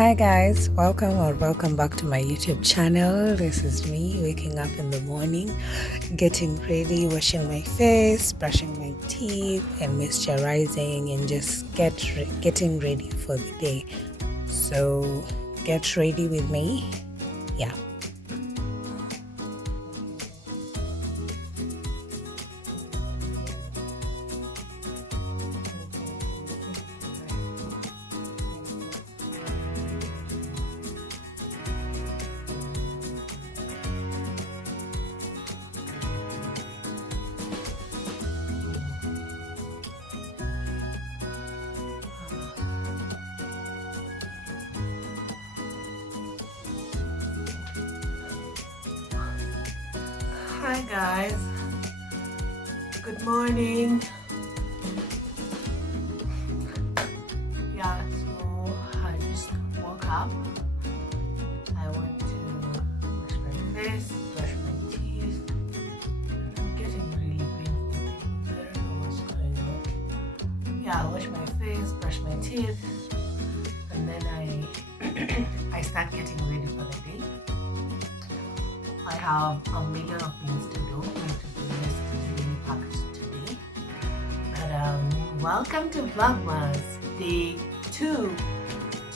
Hi guys, welcome back to my YouTube channel. This is me waking up in the morning, getting ready, washing my face, brushing my teeth and moisturizing and just getting ready for the day. So get ready with me. Yeah. Hi guys, good morning. Yeah, so I just woke up. I went to wash my face, brush my teeth. I'm getting really painful. I don't know what's going on. Yeah, I wash my face, brush my teeth, and then I start getting ready for the day. I have a million of things to do. My to-do list is really packed today. But welcome to Vlogmas day 2.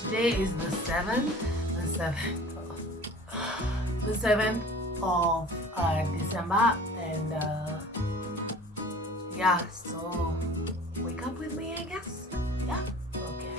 Today is the 7th of December, and yeah, so wake up with me, I guess. Yeah, okay.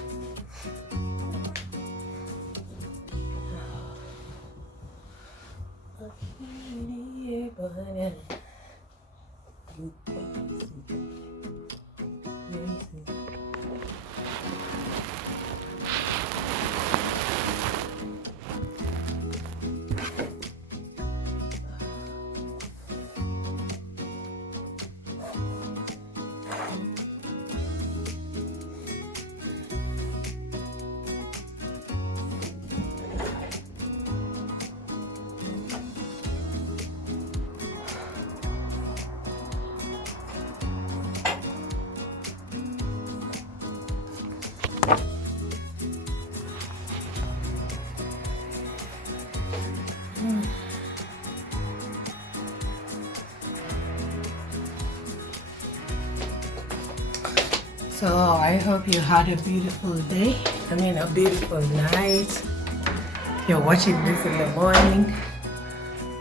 So I hope you had a beautiful day. A beautiful night. If you're watching this in the morning,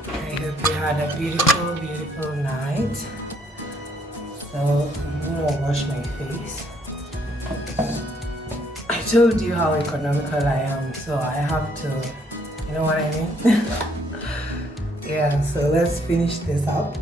I hope you had a beautiful night. So I'm gonna wash my face. I told you how economical I am, so I have to, you know what I mean? Yeah, so let's finish this up.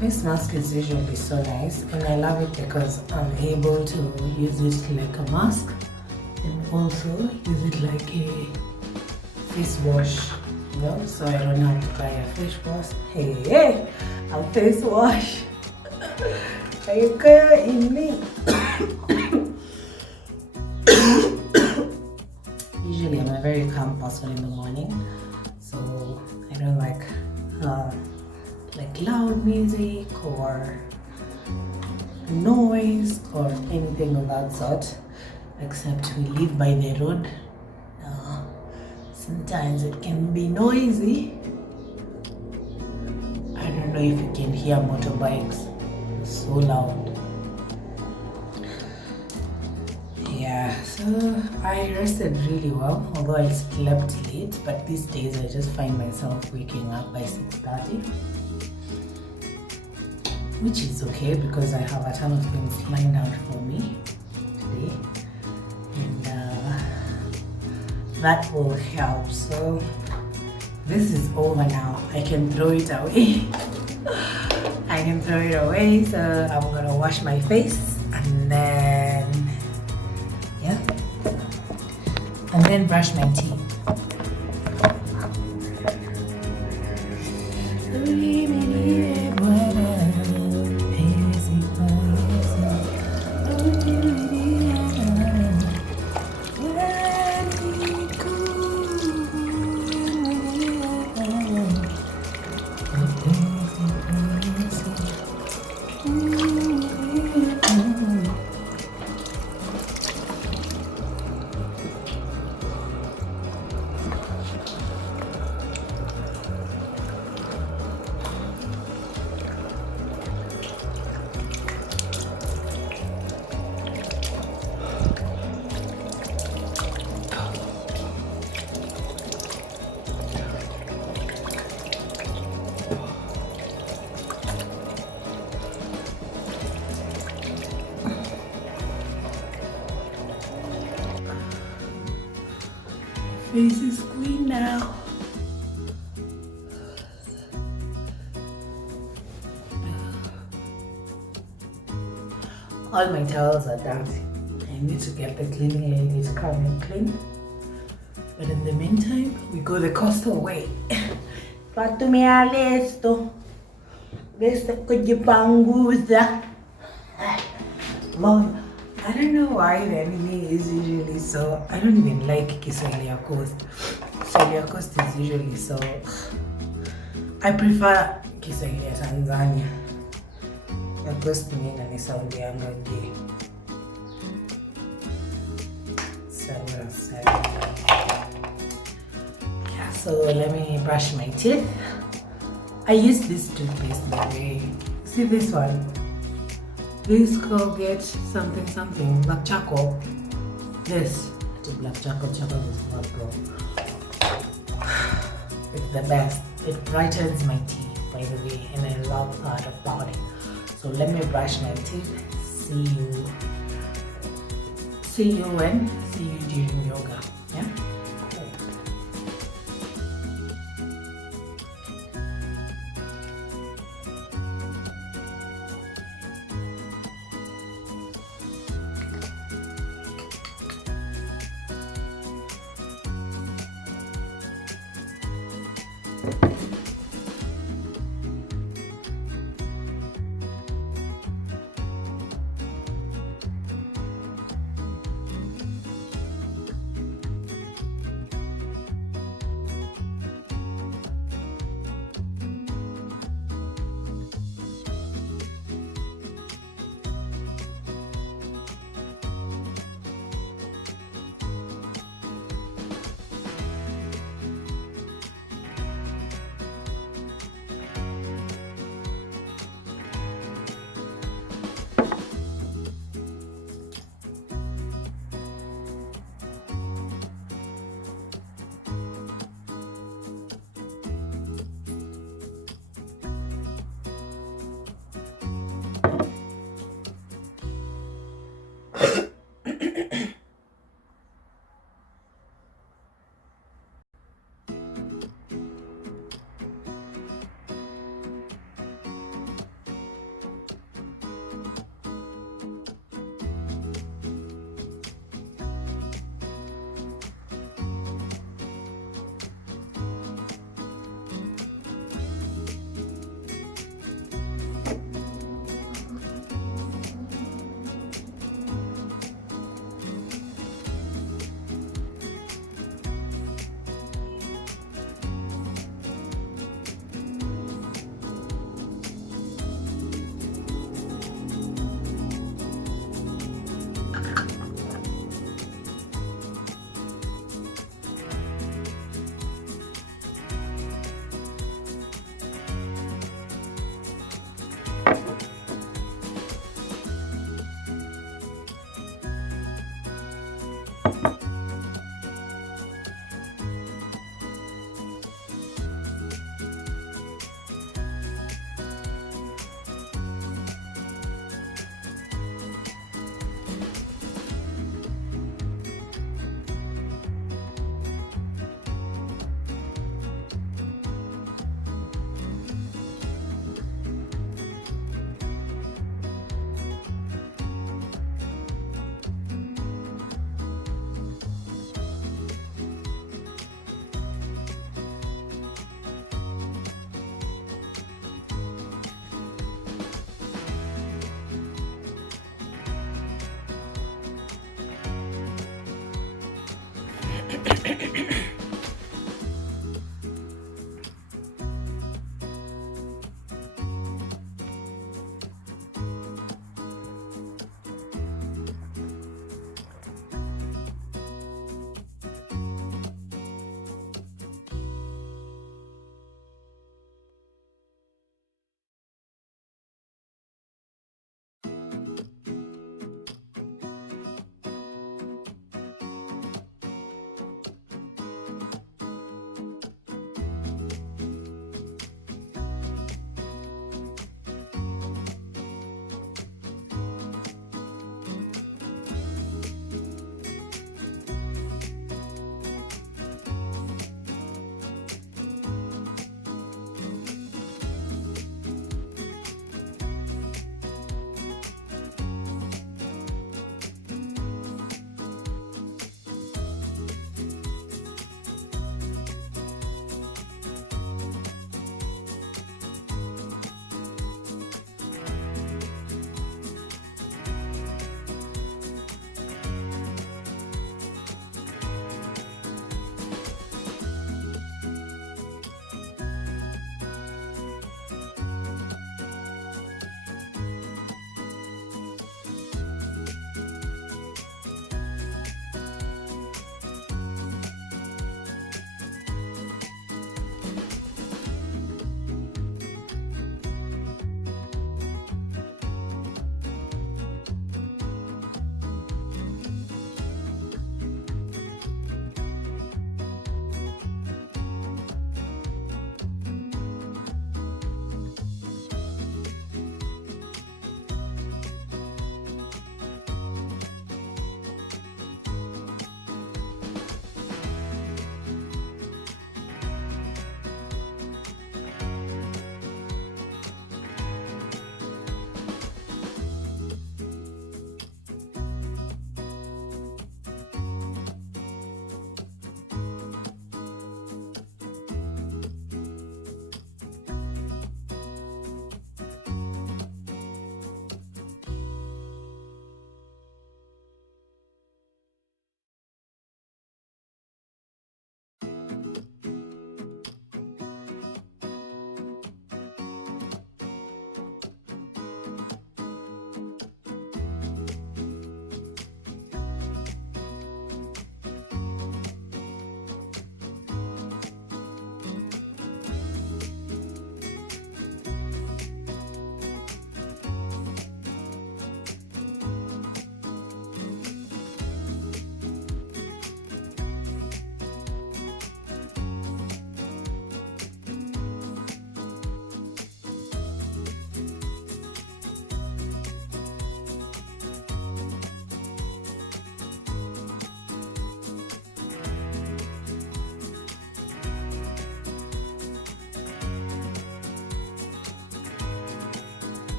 This mask is usually so nice, and I love it because I'm able to use it like a mask and also use it like a face wash, you know, so I don't have to buy a face wash. Hey, a face wash. Are you in me? Usually I'm a very calm person in the morning, so I don't like loud music or noise or anything of that sort, except we live by the road. Sometimes it can be noisy. I don't know if you can hear motorbikes. It's so loud. Yeah, so I rested really well, although I slept late, but these days I just find myself waking up by 6:30. Which is okay because I have a ton of things lined out for me today, and that will help. So this is over now. I can throw it away. I can throw it away. So I'm gonna wash my face and then brush my teeth. All my towels are dirty. I need to get the cleaning lady to come and clean. But in the meantime, we go the coastal way. Fatumia lesto. Lesto kujipanguza. Lord, I don't know why the enemy is usually so. I don't even like Kiswahili Coast. Kiswahili Coast is usually so. I prefer Kiswahili Tanzania. The Coast nina ni sound yangu ndio. Yeah, so let me brush my teeth. I use this toothpaste by the way. See this one? This Colgate something black charcoal. This black charcoal is not good. It's the best. It brightens my teeth by the way, and I love that about it. So let me brush my teeth. See you when? See you during yoga. Yeah?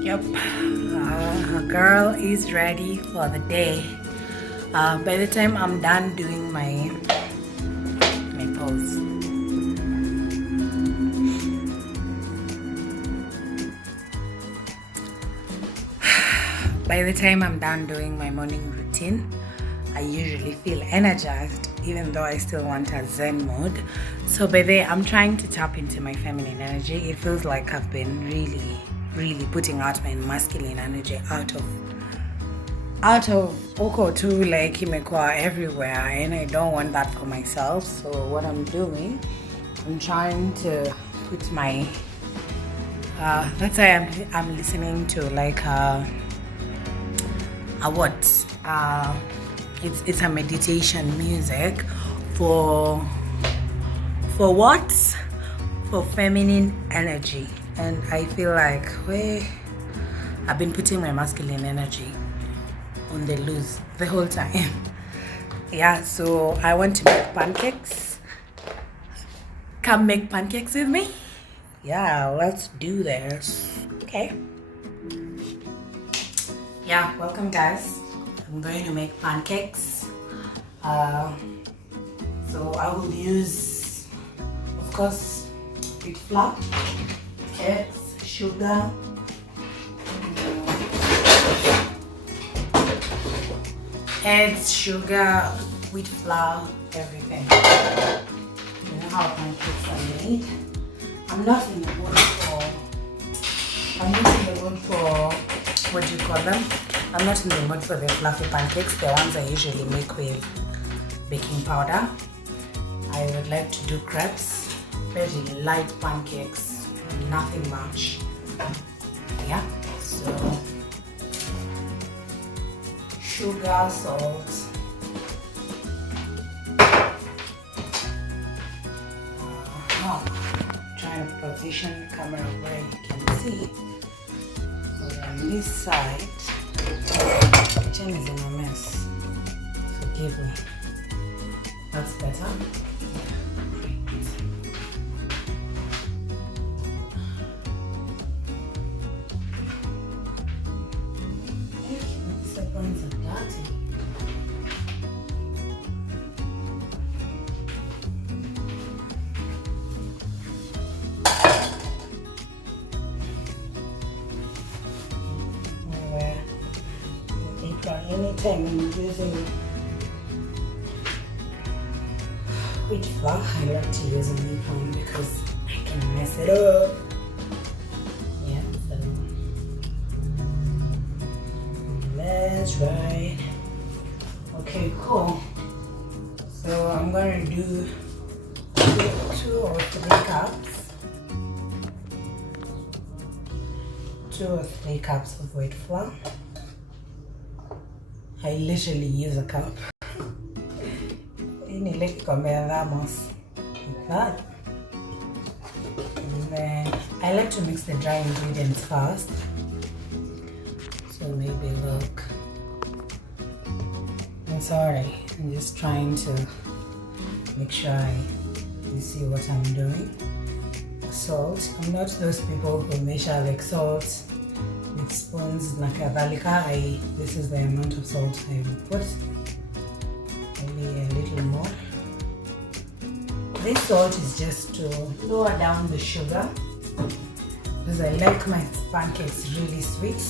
Yep, a girl is ready for the day. By the time I'm done doing my pose, by the time I'm done doing my morning routine, I usually feel energized, even though I still want a zen mode. So by the way, I'm trying to tap into my feminine energy. It feels like I've been really putting out my masculine energy out of oko too, like imekuwa everywhere, and I don't want that for myself. So what I'm doing, I'm trying to put my that's why I'm listening to like it's a meditation music for what? For feminine energy. And I feel like I've been putting my masculine energy on the loose the whole time. Yeah, so I want to make pancakes. Come make pancakes with me? Yeah, let's do this. Okay. Yeah, welcome guys. I'm going to make pancakes. So I will use, of course, wheat flour, eggs, sugar, wheat flour, everything. You know how pancakes are made. I'm not in the mood for what do you call them? I'm not in the mood for the fluffy pancakes, the ones I usually make with baking powder. I would like to do crepes, very light pancakes, nothing much. Yeah, so sugar, salt, trying to position the camera where you can see. So on this side, the kitchen is in a mess. Forgive me. That's better. Anytime I'm using wheat flour, I like to use an apron because I can mess it up. Yeah, so that's right. Okay, cool. So I'm gonna do two or three cups of wheat flour. I literally use a cup. Like that. And then I like to mix the dry ingredients first. So maybe look. I'm sorry. I'm just trying to make sure you see what I'm doing. Salt. I'm not those people who measure like salt with spoons na kadhalika. This is the amount of salt I will put. Maybe a little more. This salt is just to lower down the sugar because I like my pancakes really sweet.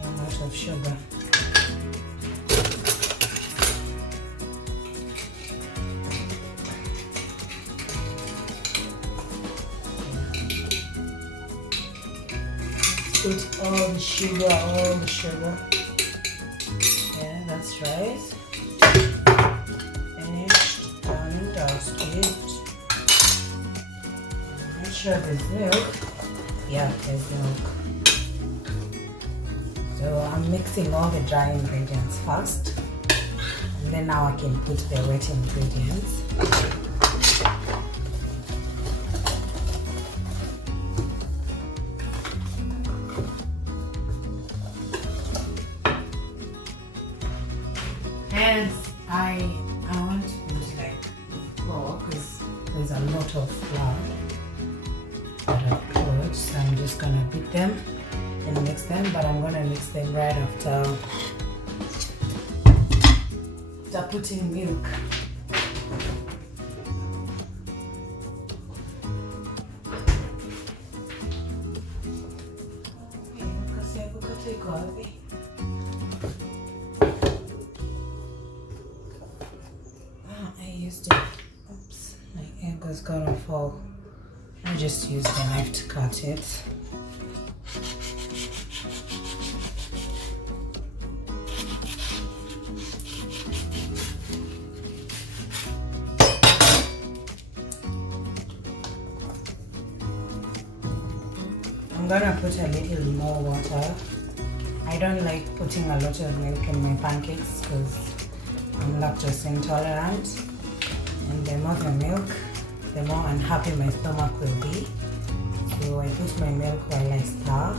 The amount of sugar. Put all the sugar. Yeah, that's right. Finished, done, toasted. Make sure there's milk. Yeah, there's milk. So I'm mixing all the dry ingredients first. And then now I can put the wet ingredients. And I want to put like flour because there's a lot of flour that I put, so I'm just gonna beat them and mix them, but I'm gonna mix them right after putting milk. I used it. Oops, my egg was gonna fall. I just used the knife to cut it. I'm gonna put a little more water. I don't like putting a lot of milk in my pancakes because I'm lactose intolerant, and the more the milk, the more unhappy my stomach will be. So I put my milk while I stir.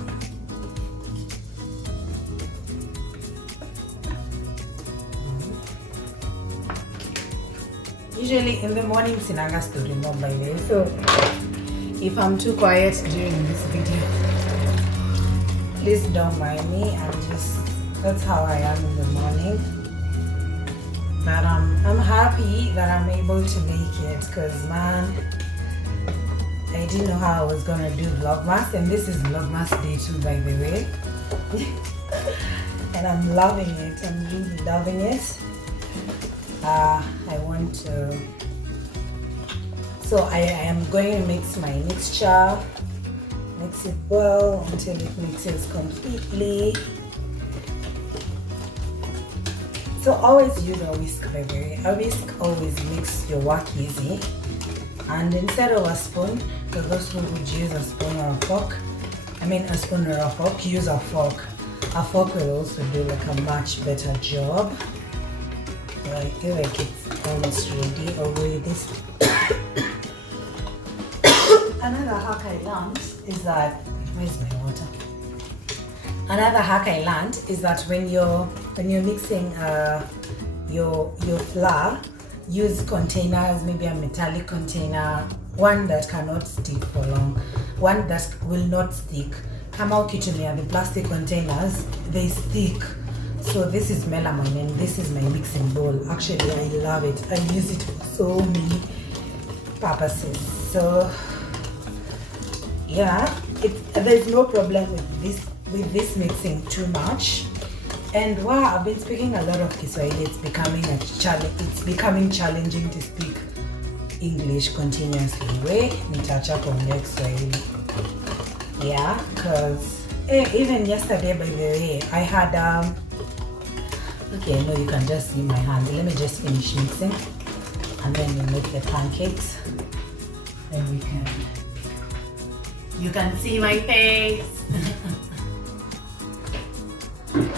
Usually in the morning, sinanga story more by the way. So if I'm too quiet during this video, please don't mind me. That's how I am in the morning. But I'm happy that I'm able to make it, because man, I didn't know how I was gonna do Vlogmas, and this is Vlogmas day 2 by the way. And I'm loving it. I'm really loving it. So I am going to mix my mixture, mix it well until it mixes completely. So always use a whisk by the way. A whisk always makes your work easy. And instead of a spoon, for those who would use a spoon or a fork, a spoon or a fork, use a fork. A fork will also do like a much better job. So I feel like it's almost ready. Although this another hack I learned is that, where's my water? Another hack I learned is that when you're mixing your flour, use containers, maybe a metallic container, one that cannot stick for long, one that will not stick. Kama ukitumia the plastic containers, they stick. So this is melamine and this is my mixing bowl. Actually, I love it. I use it for so many purposes. So yeah, there's no problem with this mixing too much. And wow, I've been speaking a lot of Kiswahili. It's becoming a challenge. It's becoming challenging to speak English continuously. Wait, nitaacha kuongea Kiswahili. Yeah, because even yesterday, by the way, I had okay, no, you can just see my hand. Let me just finish mixing, and then we make the pancakes. Then you can see my face. I'm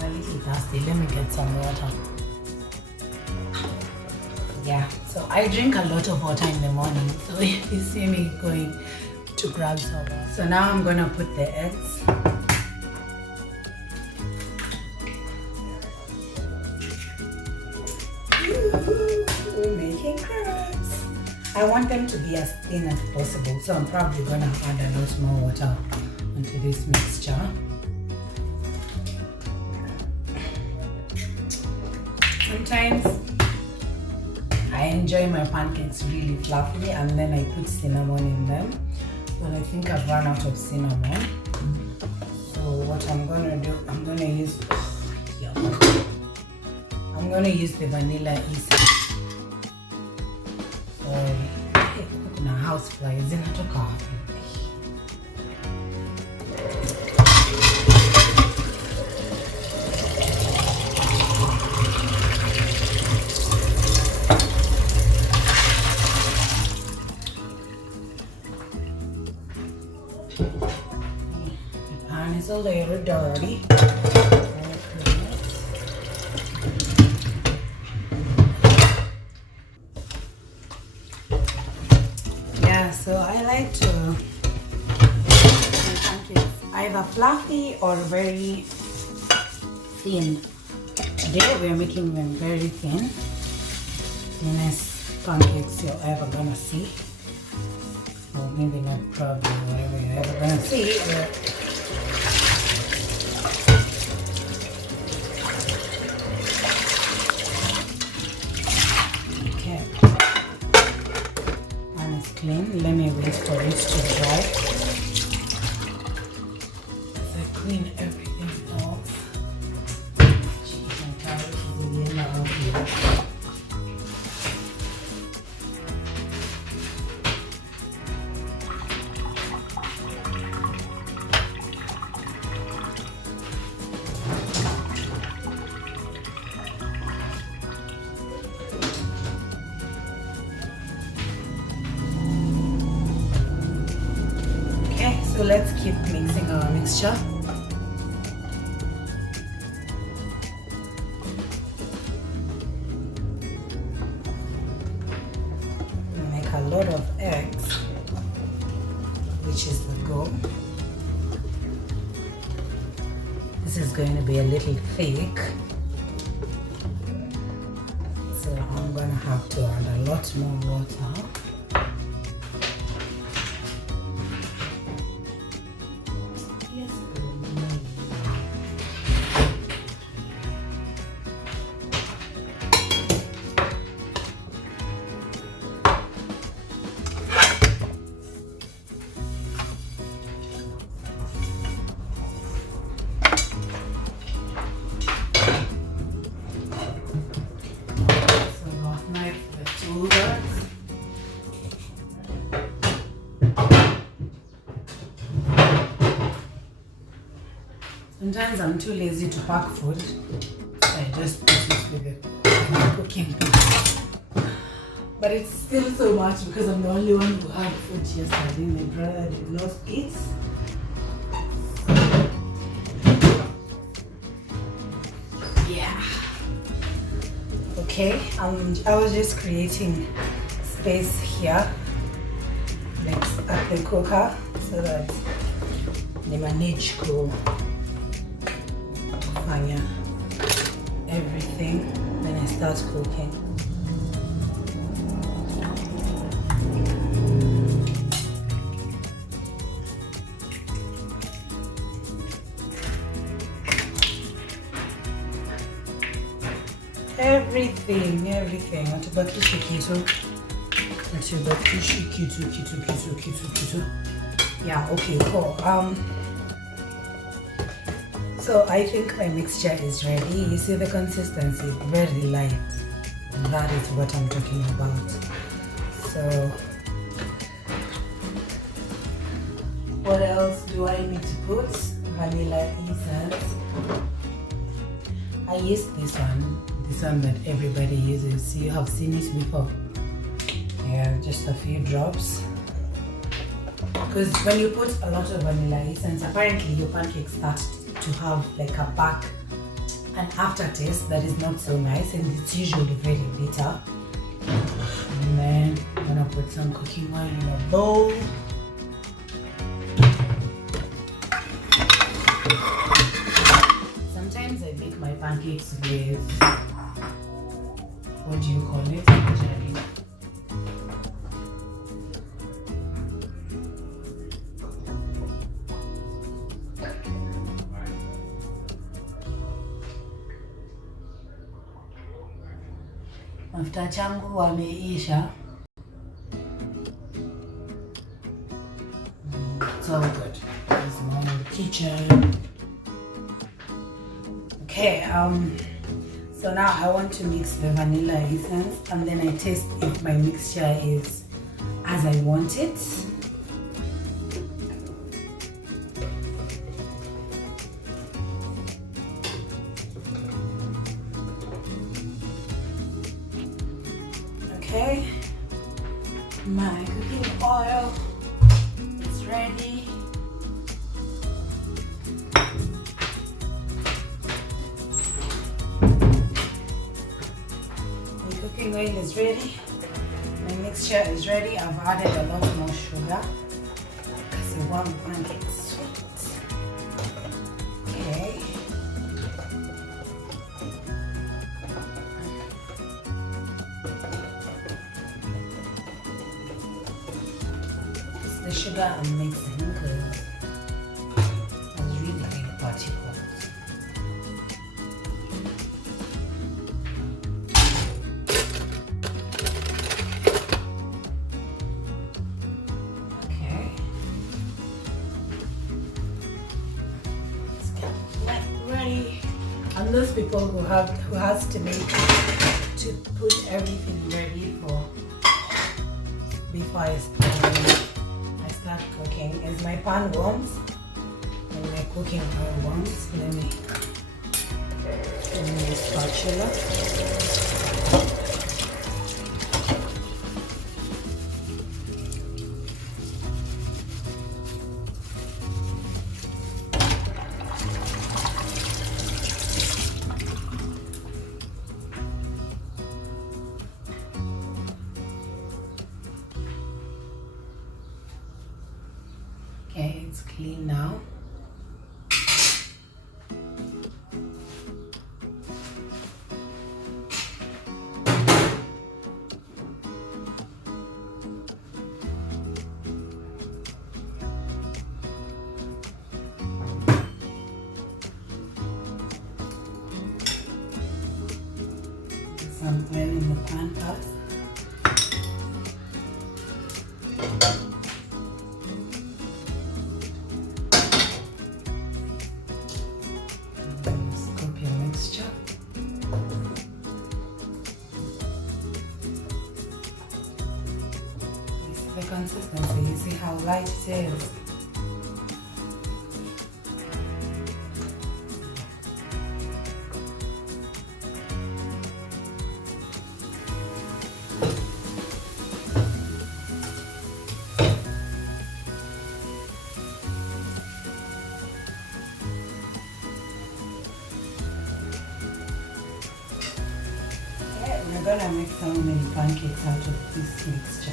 a little thirsty. Let me get some water. Yeah, so I drink a lot of water in the morning. So if you see me going to grab some water. So now I'm gonna put the eggs. We're making crabs. I want them to be as thin as possible, so I'm probably gonna add a lot more water into this mixture. Sometimes I enjoy my pancakes really fluffy and then I put cinnamon in them, but I think I've run out of cinnamon. So what I'm gonna do, I'm gonna use the vanilla essence. Kuna house flies zinatoka wapi? And it's a little dirty. Yeah, so I like to make pancakes either fluffy or very thin. Today we're making them very thin. Thinnest pancakes you're ever gonna see. or maybe not probably, whatever you're ever gonna see. Okay, pan is clean. Let me wait for it to dry. As I clean everything off. Cheese and carrots is again out here. So let's keep mixing our mixture. Make a lot of eggs, which is the goal. This is going to be a little thick, so I'm going to have to add a lot more water. Sometimes I'm too lazy to pack food, so I just put it with the cooking pot. But it's still so much because I'm the only one who had food yesterday. My brother did not eat. Yeah. Okay, I was just creating space here next at the cooker so that the manage to fire everything when I start cooking. Everything. Watubakisha kitu. Yeah, okay, cool. So I think my mixture is ready. You see the consistency, very light. And that is what I'm talking about. So what else do I need to put? Vanilla essence. I use this one that everybody uses. You have seen it before. Yeah, just a few drops. Because when you put a lot of vanilla essence, apparently your pancakes start to have like a back and aftertaste that is not so nice, and it's usually very bitter. And then I'm gonna put some cooking oil in a bowl. Sometimes I make my pancakes with, what do you call it? Mafuta changu wameisha. It's all good. This is my kitchen. Okay, so now I want to mix the vanilla essence and then I taste if my mixture is as I want it. Okay, my cooking oil is ready. My cooking oil is ready. My mixture is ready. I've added a lot more sugar because I want the pancakes sweet. Okay. the sugar I'm mixing because it's really particular. Okay. Let's get that ready. And those people who has to put everything ready for before I start cooking. As my pan warms and my cooking oil warms, let me use spatula. Okay, it's clean now. Some oil in the pan first. The consistency, you see how light it is. Okay, we're gonna make so many pancakes out of this mixture.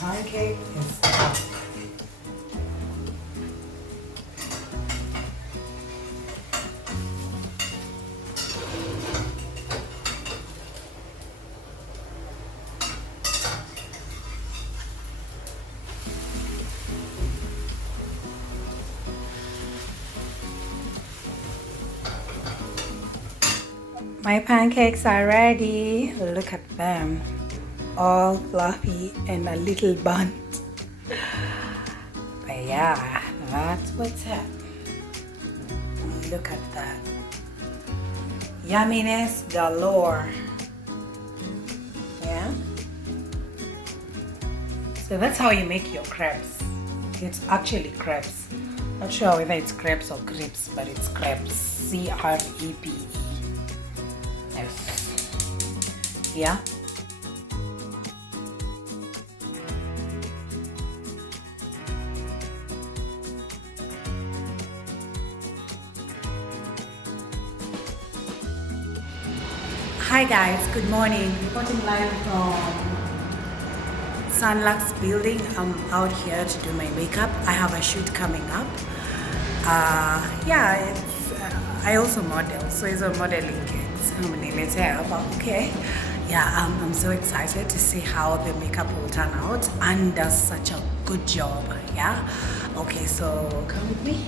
Pancake is done. My pancakes are ready. Look at them. All fluffy and a little burnt. But yeah, that's what's up. Look at that. Yumminess galore. Yeah? So that's how you make your crepes. It's actually crepes. Not sure whether it's crepes or crepes, but it's crepes. C-R-E-P-E. Yes. Yeah? Hi guys, good morning. Reporting live from Sunlux building. I'm out here to do my makeup. I have a shoot coming up. Yeah, it's I also model, so it's a modeling gig. Okay. Yeah, I'm so excited to see how the makeup will turn out and does such a good job. Yeah. Okay, so come with me.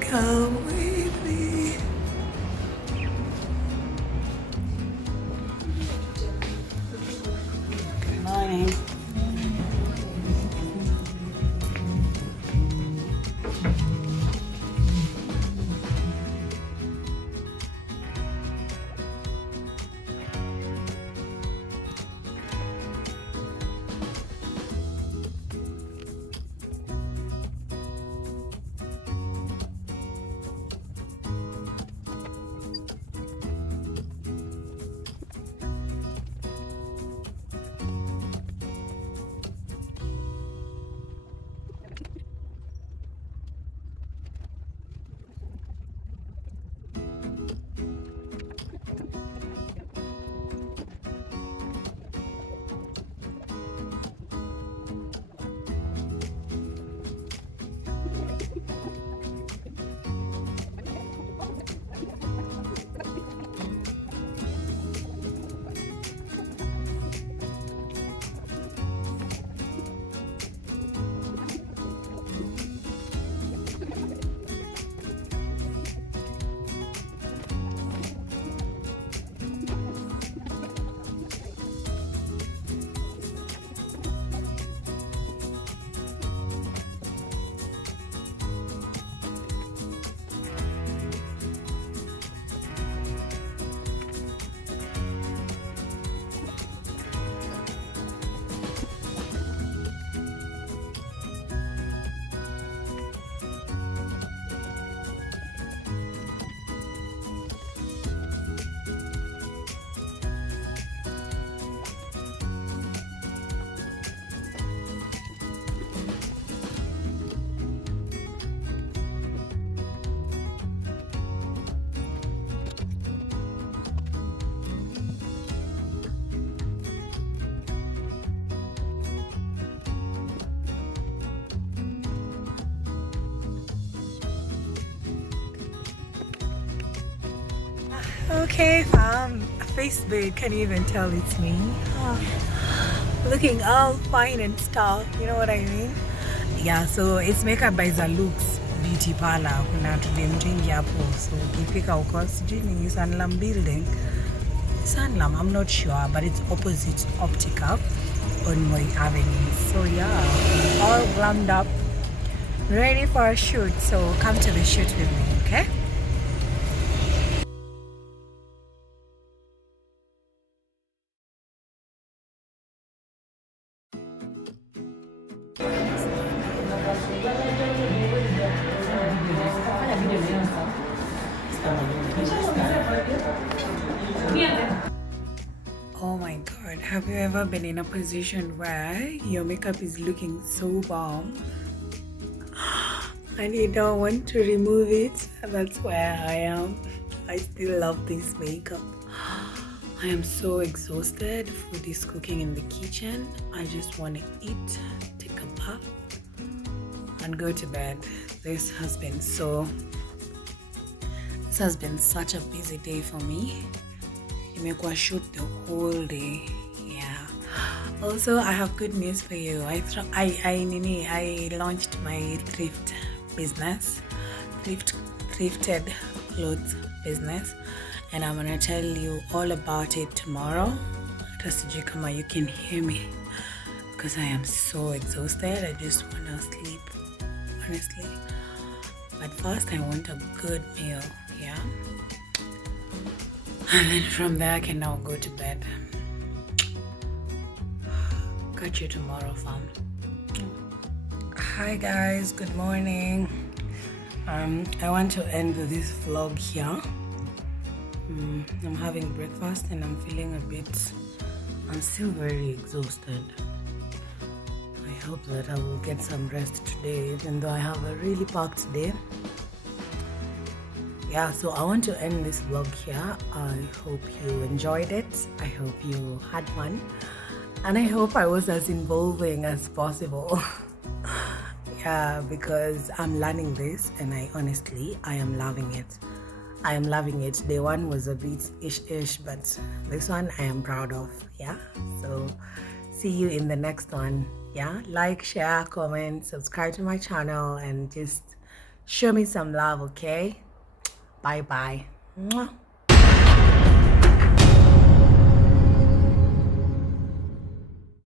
Come with me. Good morning. Okay, fam. Facebook, can you even tell it's me? Looking all fine and stuff, you know what I mean? Yeah, so it's makeup by Zalux Beauty Parlor. Kuna tulimtingi hapo. So ukifika huko sijui ni Sanlam building. Sanlam, I'm not sure, but it's opposite Optica on Moi Avenue. So yeah, all glammed up, ready for a shoot. So come to the shoot with me, okay? Oh my god, have you ever been in a position where your makeup is looking so bomb and you don't want to remove it? That's where I am. I still love this makeup. I am so exhausted. Food is cooking in the kitchen. I just want to eat, take a bath, and go to bed. This has been such a busy day for me. Imekuwa shoot the whole day. Yeah. Also, I have good news for you. I launched my thrift business, thrifted clothes business, and I'm gonna tell you all about it tomorrow. Just kama you can hear me because I am so exhausted. I just wanna sleep, honestly. But first, I want a good meal. Yeah. And then from there I can now go to bed. Catch you tomorrow, fam. Hi guys, good morning. I want to end this vlog here. I'm having breakfast and I'm still very exhausted. I hope that I will get some rest today, even though I have a really packed day. Yeah, so I want to end this vlog here. I hope you enjoyed it. I hope you had fun. And I hope I was as involving as possible. Yeah, because I'm learning this and I am loving it. I am loving it. Day one was a bit ish, but this one I am proud of. Yeah, so see you in the next one. Yeah, like, share, comment, subscribe to my channel and just show me some love, okay? Bye bye. Mwah.